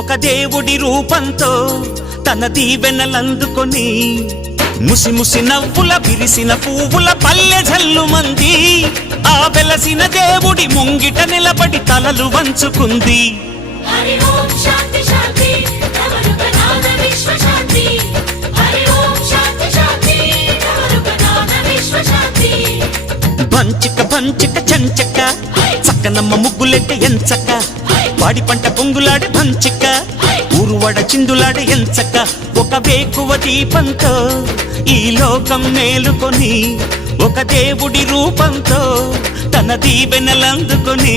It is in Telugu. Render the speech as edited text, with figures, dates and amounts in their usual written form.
ఒక దేవుడి రూపంతో తన దీవెనలందుకొని ముసి ముసి నవ్వుల విరిసిన పువ్వుల పల్లె జల్లుమంది ఆ వెలసిన దేవుడి ముంగిట నిలబడి తలలు వంచుకుంది. హరి ఓం శాంతి శాంతి నవరుగనాద విశ్వశాంతి. హరి ఓం శాంతి శాంతి నవరుగనాద విశ్వశాంతి. బంచిక బంచిక చంచక చక్కనమ్మ ముగ్గులెట్ట ఎంచక వాడి పంట పొంగులాడే బంచిక ఊరువడ చిందులాడే ఎంచక ఒక వేకువ దీపంతో ఈ లోకం మేలుకొని ఒక దేవుడి రూపంతో తన దీవెనలందుకొని